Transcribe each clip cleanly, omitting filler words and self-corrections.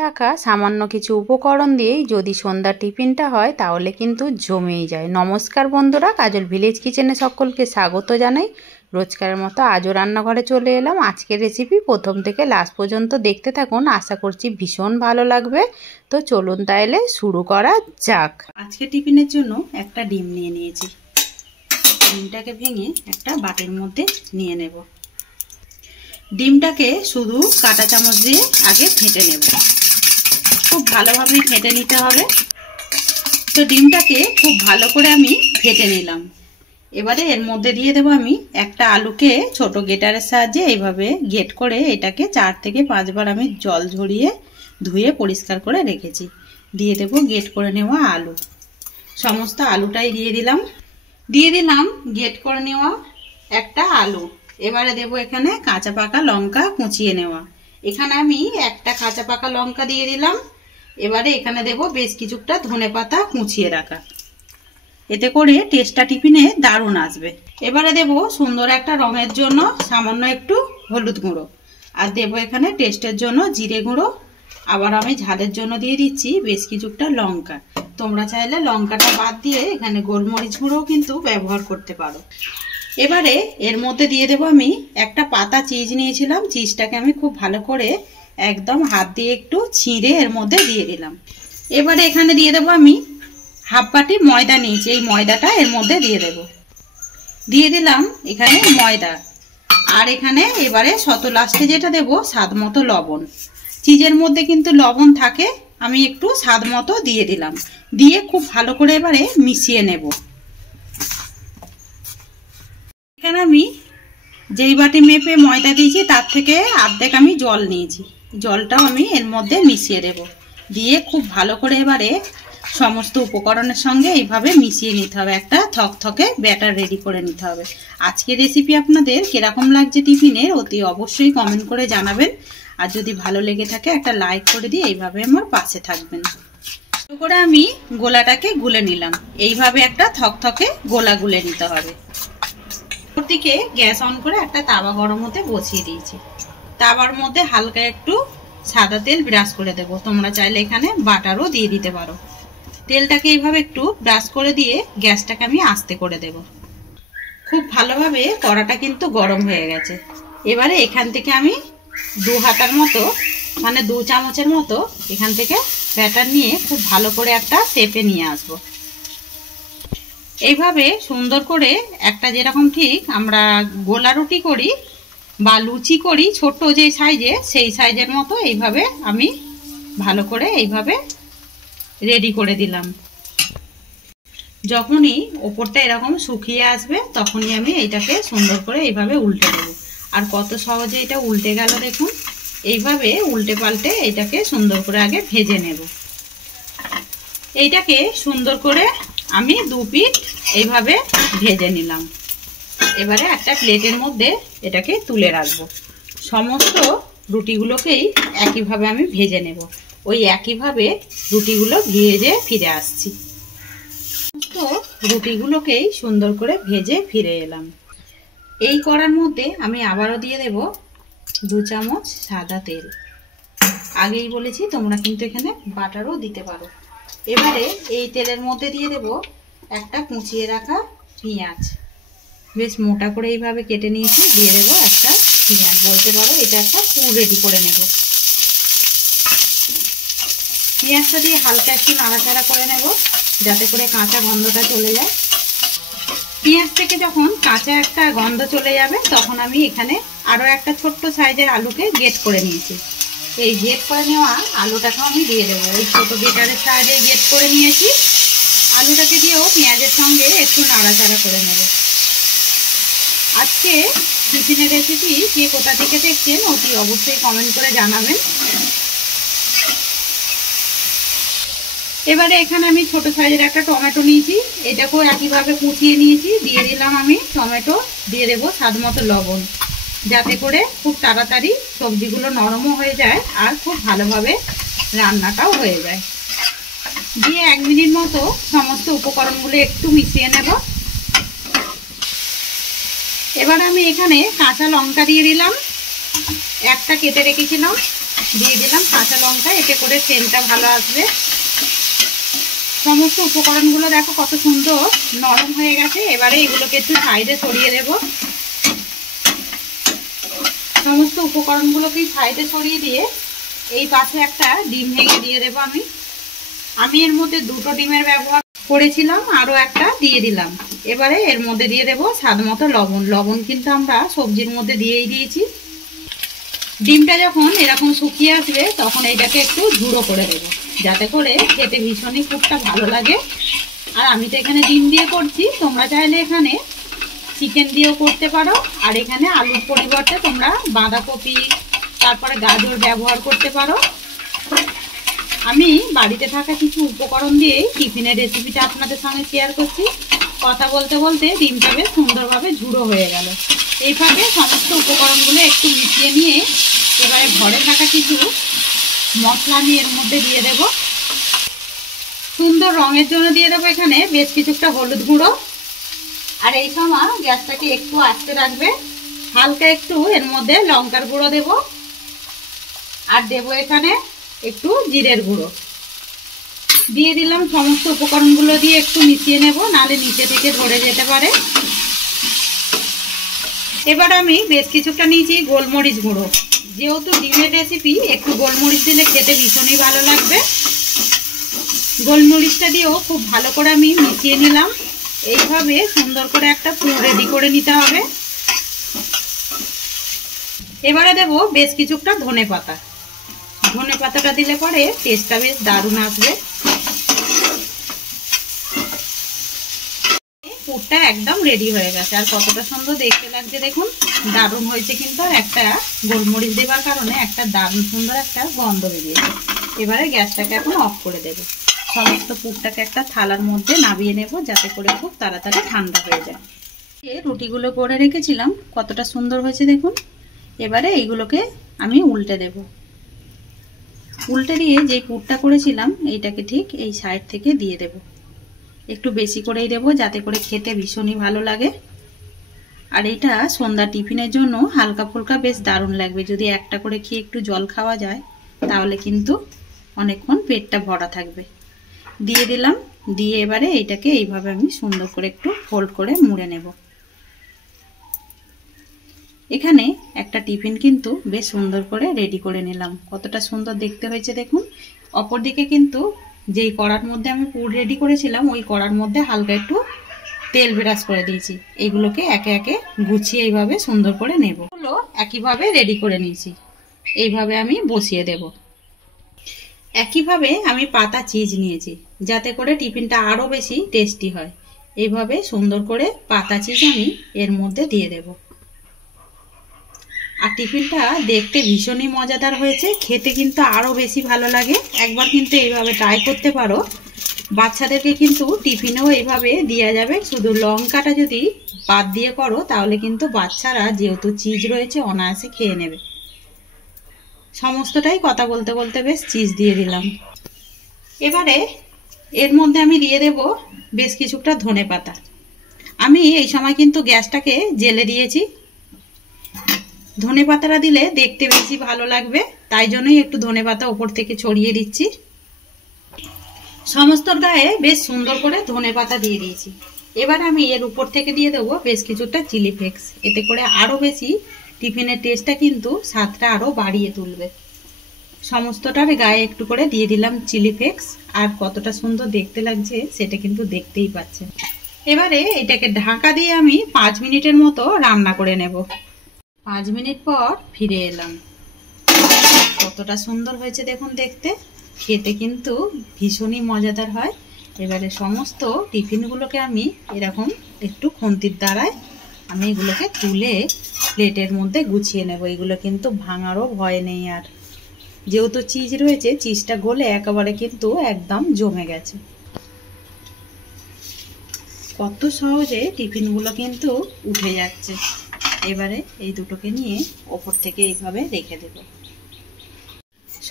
থাকা সামান্য কিছু উপকরণ দিয়েই যদি সন্ধ্যার টিফিনটা হয় তাহলে কিন্তু জমেই যায়। নমস্কার বন্ধুরা, কাজল ভিলেজ কিচেনে সকলকে স্বাগত জানাই। রোজকারের মতো আজও রান্নাঘরে চলে এলাম। আজকের রেসিপি প্রথম থেকে লাস্ট পর্যন্ত দেখতে থাকুন, আশা করছি ভীষণ ভালো লাগবে। তো চলুন তাহলে শুরু করা যাক। আজকে টিফিনের জন্য একটা ডিম নিয়ে নিয়েছি। ডিমটাকে ভেঙে একটা বাটির মধ্যে নিয়ে নেব। ডিমটাকে শুধু কাঁটা চামচ দিয়ে আগে ফেটে নেব, খুব ভালোভাবে ফেটে নিতে হবে। তো ডিমটাকে খুব ভালো করে আমি ফেটে নিলাম। এবারে এর মধ্যে দিয়ে দেবো আমি একটা আলুকে ছোট গ্রেটারের সাহায্যে এইভাবে গ্রেট করে এটাকে 4 থেকে 5 বার আমি জল ঝরিয়ে ধুয়ে পরিষ্কার করে রেখেছি। দিয়ে দেবো গ্রেট করে নেওয়া আলু, সমস্ত আলুটাই দিয়ে দিলাম গ্রেট করে নেওয়া একটা আলু। এবারে দেবো এখানে কাঁচা পাকা লঙ্কা কুচিয়ে নেওয়া, এখানে আমি একটা কাঁচা পাকা লঙ্কা দিয়ে দিলাম। এবারে এখানে দেবো বেশ কিছুটা ধনেপাতা কুচিয়ে রাখা, এতে করে টেস্টটা টিফিনে দারুণ আসবে। এবারে দেবো সুন্দর একটা রঙের জন্য সামান্য একটু হলুদ গুঁড়ো, আর দেবো এখানে টেস্টের জন্য জিরে গুঁড়ো। আবার আমি ঝালের জন্য দিয়ে দিচ্ছি বেশ কিছুটা লঙ্কা। তোমরা চাইলে লঙ্কাটা বাদ দিয়ে এখানে গোলমরিচ গুঁড়ো কিন্তু ব্যবহার করতে পারো। এবারে এর মধ্যে দিয়ে দেবো আমি একটা পাতা চিজ নিয়েছিলাম। চিজটাকে আমি খুব ভালো করে একদম হাত দিয়ে একটু ছিঁড়ে এর মধ্যে দিয়ে দিলাম। এবারে এখানে দিয়ে দেবো আমি হাফ বাটি ময়দা নিয়েছি, এই ময়দাটা এর মধ্যে দিয়ে দিলাম এখানে ময়দা। আর এখানে এবারে শত লাস্টে যেটা দেবো স্বাদ মতো লবণ। চিজের মধ্যে কিন্তু লবণ থাকে, আমি একটু স্বাদ মতো দিয়ে দিলাম। দিয়ে খুব ভালো করে এবারে মিশিয়ে নেব। এখানে আমি যেই বাটি মেপে ময়দা দিয়েছি তার থেকে অর্ধেক আমি জল নিয়েছি, জলটাও আমি এর মধ্যে মিশিয়ে দেব। দিয়ে খুব ভালো করে এবারে সমস্ত উপকরণের সঙ্গে এইভাবে মিশিয়ে নিতে হবে, একটা থকথকে ব্যাটার রেডি করে নিতে হবে। আজকের রেসিপি আপনাদের কিরকম লাগছে টিফিনের অতি অবশ্যই কমেন্ট করে জানাবেন। আর যদি ভালো লেগে থাকে একটা লাইক করে দিয়ে এইভাবে আমার পাশে থাকবেন। করে আমি গোলাটাকে গুলে নিলাম, এইভাবে একটা থকথকে গোলা গুলে নিতে হবে। দিকে গ্যাস অন করে একটা তাওয়া গরম হতে বসিয়ে দিয়েছি। তাওয়ার মধ্যে হালকা একটু সাদা তেল ব্রাশ করে দেবো, তোমরা চাইলে এখানে বাটারও দিয়ে দিতে পারো। তেলটাকে এইভাবে একটু ব্রাশ করে দিয়ে গ্যাসটাকে আমি আস্তে করে দেব। খুব ভালোভাবে কড়াটা কিন্তু গরম হয়ে গেছে। এবারে এখান থেকে আমি 2 হাতার মতো মানে 2 চামচের মতো এখান থেকে ব্যাটার নিয়ে খুব ভালো করে একটা শেপে নিয়ে আসবো। এইভাবে সুন্দর করে একটা যেরকম ঠিক আমরা গোলা রুটি করি বা লুচি করি ছোট যে সাইজে, সেই সাইজের মতো এইভাবে আমি ভালো করে এইভাবে রেডি করে দিলাম। যখনই ওপরটা এরকম শুকিয়ে আসবে তখনই আমি এইটাকে সুন্দর করে এইভাবে উল্টে দেব। আর কত সহজে এটা উল্টে গেল দেখুন। এইভাবে উল্টে পাল্টে এইটাকে সুন্দর করে আগে ভেজে নেব। এইটাকে সুন্দর করে আমি 2 পিঠ এইভাবে ভেজে নিলাম। এবারে একটা প্লেটের মধ্যে এটাকে তুলে রাখবো। সমস্ত রুটিগুলোকেই একইভাবে আমি ভেজে নেব। ওই একইভাবে রুটিগুলো ভেজে ফিরে আসছি। তো রুটিগুলোকেই সুন্দর করে ভেজে ফিরে এলাম। এই কড়ার মধ্যে আমি আবারও দিয়ে দেব 2 চামচ সাদা তেল। আগেই বলেছি তোমরা কিন্তু এখানে বাটারও দিতে পারো। এবারে এই তেলের মধ্যে দিয়ে দেব একটা কুচিয়ে রাখা পেঁয়াজ, বেশ মোটা করে এইভাবে কেটে নিয়েছি। দিয়ে দেবো একটা পেঁয়াজ, বলতে পারো এটা একটা পুর রেডি করে নেব। পেঁয়াজটা দিয়ে হালকা একটু নাড়াচাড়া করে নেব যাতে করে কাঁচা গন্ধটা চলে যায়। পেঁয়াজ থেকে যখন কাঁচা একটা গন্ধ চলে যাবে তখন আমি এখানে আরও একটা ছোট্ট সাইজের আলুকে গ্রেট করে নিয়েছি। এই গ্রেট করে নেওয়া আলুটাকে আমি দিয়ে দেবো। ওই ছোটো গ্রেটারের সাহায্যে গ্রেট করে নিয়েছি। আলুটাকে দিয়েও পেঁয়াজের সঙ্গে একটু নাড়াচাড়া করে নেব। আজকে টিফিনের রেসিপি কে কোথা থেকে দেখছেন অতি অবশ্যই কমেন্ট করে জানাবেন। এবারে এখানে আমি ছোট সাইজের একটা টমেটো নিয়েছি, এটাকেও একইভাবে কুচিয়ে নিয়েছি। দিয়ে দিলাম আমি টমেটো, দিয়ে দেবো স্বাদ মতো লবণ, যাতে করে খুব তাড়াতাড়ি সবজিগুলো নরমও হয়ে যায় আর খুব ভালোভাবে রান্নাটাও হয়ে যায়। দিয়ে 1 মিনিট মতো সমস্ত উপকরণগুলো একটু মিশিয়ে নেব। এবার আমি এখানে কাঁচা লঙ্কা দিয়ে দিলাম, একটা কেটে রেখেছিলাম। দিয়ে দিলাম কাঁচা লঙ্কা, এতে করে সেন্টটা ভালো আসবে। সমস্ত উপকরণগুলো দেখো কত সুন্দর নরম হয়ে গেছে। এবারে এগুলোকে একটু সাইডে সরিয়ে দেব। সমস্ত উপকরণগুলোকে সাইডে সরিয়ে দিয়ে এই পাশে একটা ডিম ভেঙে দিয়ে দেবো। আমি এর মধ্যে 2টো ডিমের ব্যবহার করেছিলাম, আরও একটা দিয়ে দিলাম। এবারে এর মধ্যে দিয়ে দেবো স্বাদ মতো লবণ। লবণ কিন্তু আমরা সবজির মধ্যে দিয়েই দিয়েছি। ডিমটা যখন এরকম শুকিয়ে আসবে তখন এইটাকে একটু ঝুড়ো করে দেবো, যাতে করে খেতে ভীষণই খুবটা ভালো লাগে। আর আমি তো এখানে ডিম দিয়ে করছি, তোমরা চাইলে এখানে চিকেন দিয়েও করতে পারো। আর এখানে আলুর পরিবর্তে তোমরা বাঁধাকপি তারপরে গাজর ব্যবহার করতে পারো। আমি বাড়িতে থাকা কিছু উপকরণ দিয়েই টিফিনের রেসিপিটা আপনাদের সঙ্গে শেয়ার করছি। কথা বলতে বলতে ডিমটা বেশ সুন্দরভাবে ঝুড়ো হয়ে গেল। এইভাবে সমস্ত উপকরণগুলো একটু মিশিয়ে নিয়ে এবারে ঘরে থাকা কিছু মশলা আমি এর মধ্যে দিয়ে দেব। সুন্দর রঙের জন্য দিয়ে দেবো এখানে বেশ কিছুটা হলুদ গুঁড়ো। আর এই সময় গ্যাসটাকে একটু আস্তে রাখবে। হালকা একটু এর মধ্যে লঙ্কার গুঁড়ো দেব, আর দেব এখানে একটু জিরের গুঁড়ো দিয়ে দিলাম। সমস্ত উপকরণগুলো দিয়ে একটু মিশিয়ে নেব, নাহলে নিচে থেকে ধরে যেতে পারে। এবার আমি বেশ কিছুটা নিয়েছি গোলমরিচ গুঁড়ো। যেহেতু ডিমের রেসিপি, একটু গোলমরিচ দিলে খেতে ভীষণই ভালো লাগবে। গোলমরিচটা দিয়েও খুব ভালো করে আমি মিশিয়ে নিলাম। এইভাবে সুন্দর করে একটা পুর রেডি করে নিতে হবে। এবারে দেব বেশ কিছুটা ধনে পাতা। ধনে পাতাটা দিলে পরে টেস্টটা বেশ দারুণ আসবে। পুরটা একদম রেডি হয়ে গেছে, আর কতটা সুন্দর দেখতে লাগছে দেখুন, দারুণ হয়েছে কিন্তু। আর একটা গোলমরিচ দেওয়ার কারণে একটা দারুণ সুন্দর একটা গন্ধ বেরিয়েছে। এবারে গ্যাসটাকে এখন অফ করে দেব। সমস্ত পুরটাকে একটা থালার মধ্যে নামিয়ে নেব, যাতে করে খুব তাড়াতাড়ি ঠান্ডা হয়ে যায়। রুটিগুলো করে রেখেছিলাম, কতটা সুন্দর হয়েছে দেখুন। এবারে এইগুলোকে আমি উল্টে দেব। উল্টে দিয়ে যে পুরটা করেছিলাম এইটাকে ঠিক এই সাইড থেকে দিয়ে দেব। একটু বেশি করেই দেব, যাতে করে খেতে ভীষণই ভালো লাগে। আর এটা সন্ধ্যা টিফিনের জন্য হালকা ফুলকা বেশ দারুণ লাগবে। যদি একটা করে খেয়ে একটু জল খাওয়া যায়, তাহলে কিন্তু অনেকক্ষণ পেটটা ভরা থাকবে। দিয়ে দিলাম, দিয়ে এবারে এইটাকে এইভাবে আমি সুন্দর করে একটু ফোল্ড করে মুড়ে নেব। এখানে একটা টিফিন কিন্তু বেশ সুন্দর করে রেডি করে নিলাম। কতটা সুন্দর দেখতে হয়েছে দেখুন। অপরদিকে কিন্তু যেই কড়ার মধ্যে আমি পুর রেডি করেছিলাম, ওই কড়ার মধ্যে হালকা একটু তেল ব্রাশ করে দিয়েছি। এইগুলোকে একে একে গুছিয়ে এইভাবে সুন্দর করে নেব। এগুলো একইভাবে রেডি করে নিয়েছি, এইভাবে আমি বসিয়ে দেব। একইভাবে আমি পাতা চিজ নিয়েছি, যাতে করে টিফিনটা আরও বেশি টেস্টি হয়। এইভাবে সুন্দর করে পাতা চিজ আমি এর মধ্যে দিয়ে দেব। আর টিফিনটা দেখতে ভীষণই মজাদার হয়েছে, খেতে কিন্তু আরও বেশি ভালো লাগে। একবার কিন্তু এইভাবে ট্রাই করতে পারো। বাচ্চাদেরকে কিন্তু টিফিনেও এইভাবে দেওয়া যাবে। শুধু লঙ্কাটা যদি বাদ দিয়ে করো, তাহলে কিন্তু বাচ্চারা যেহেতু চিজ রয়েছে অনায়াসে খেয়ে নেবে। সমস্তটাই কথা বলতে বলতে বেশ চিজ দিয়ে দিলাম। এবারে এর মধ্যে আমি দিয়ে দেব বেশ কিছুটা ধনে পাতা। আমি এই সময় কিন্তু গ্যাসটাকে জেলে দিয়েছি। ধনে পাতাটা দিলে দেখতে বেশি ভালো লাগবে, তাই জন্যই একটু ধনে পাতা ওপর থেকে ছড়িয়ে দিচ্ছি। সমস্তর গায়ে বেশ সুন্দর করে ধনে পাতা দিয়ে দিয়েছি। এবার আমি এর উপর থেকে দিয়ে দেবো বেশ কিছুটা চিলি ফ্লেক্স। এতে করে আরও বেশি টিফিনের টেস্টটা কিন্তু স্বাদটা আরও বাড়িয়ে তুলবে। সমস্তটার গায়ে একটু করে দিয়ে দিলাম চিলি ফ্লেক্স। আর কতটা সুন্দর দেখতে লাগছে সেটা কিন্তু দেখতেই পাচ্ছেন। এবারে এটাকে ঢাকা দিয়ে আমি 5 মিনিটের মতো রান্না করে নেব। 5 মিনিট পর ফিরে এলাম। কতটা সুন্দর হয়েছে দেখুন দেখতে, খেতে কিন্তু ভীষণই মজাদার হয়। এবারে সমস্ত টিফিনগুলোকে আমি এরকম একটু খুন্তির দ্বারায় আমি এগুলোকে তুলে প্লেটের মধ্যে গুছিয়ে নেব। এগুলো কিন্তু ভাঙারও ভয় নেই। আর যেহেতু চিজ রয়েছে, চিজটা গলে একেবারে কিন্তু একদম জমে গেছে। কত সহজে টিফিনগুলো কিন্তু উঠে যাচ্ছে। এবারে এই দুটোকে নিয়ে ওপর থেকে এইভাবে রেখে দেব।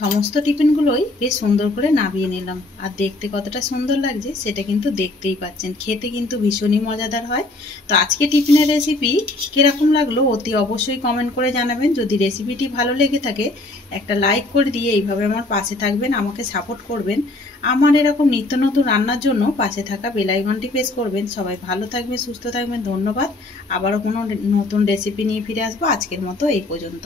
সমস্ত টিফিনগুলোই বেশ সুন্দর করে নামিয়ে নিলাম। আর দেখতে কতটা সুন্দর লাগছে সেটা কিন্তু দেখতেই পাচ্ছেন, খেতে কিন্তু ভীষণই মজাদার হয়। তো আজকে টিফিনের রেসিপি কীরকম লাগলো অতি অবশ্যই কমেন্ট করে জানাবেন। যদি রেসিপিটি ভালো লেগে থাকে একটা লাইক করে দিয়ে এইভাবে আমার পাশে থাকবেন, আমাকে সাপোর্ট করবেন। আমার এরকম নিত্য নতুন রান্নার জন্য পাশে থাকা বেল আইকনটি প্রেস করবেন। সবাই ভালো থাকবেন, সুস্থ থাকবেন, ধন্যবাদ। আবারও কোনো নতুন রেসিপি নিয়ে ফিরে আসবো। আজকের মতো এই পর্যন্ত।